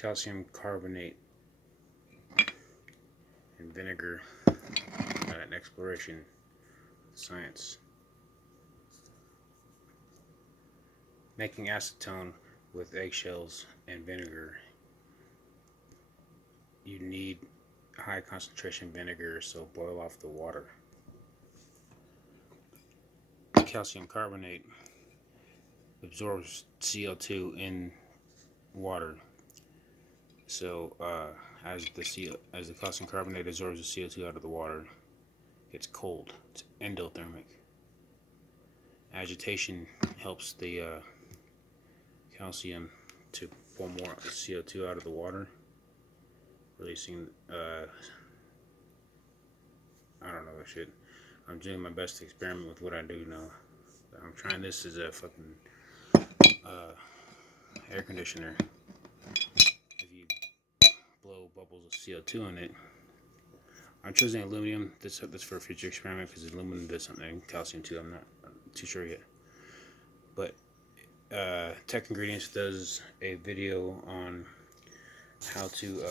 calcium carbonate and vinegar, an exploration science. Making acetone with eggshells and vinegar, you need high concentration vinegar, so boil off the water. Calcium carbonate absorbs CO2 in water. So as the calcium carbonate absorbs the CO2 out of the water, it's cold. It's endothermic. Agitation helps the calcium to pull more CO2 out of the water, releasing I don't know that shit. I'm doing my best to experiment with what I do now. I'm trying this as a fucking air conditioner. If you blow bubbles of CO2 in it. I'm choosing aluminum. This for a future experiment because aluminum does something. Calcium too. I'm not too sure yet. But Tech Ingredients does a video on how to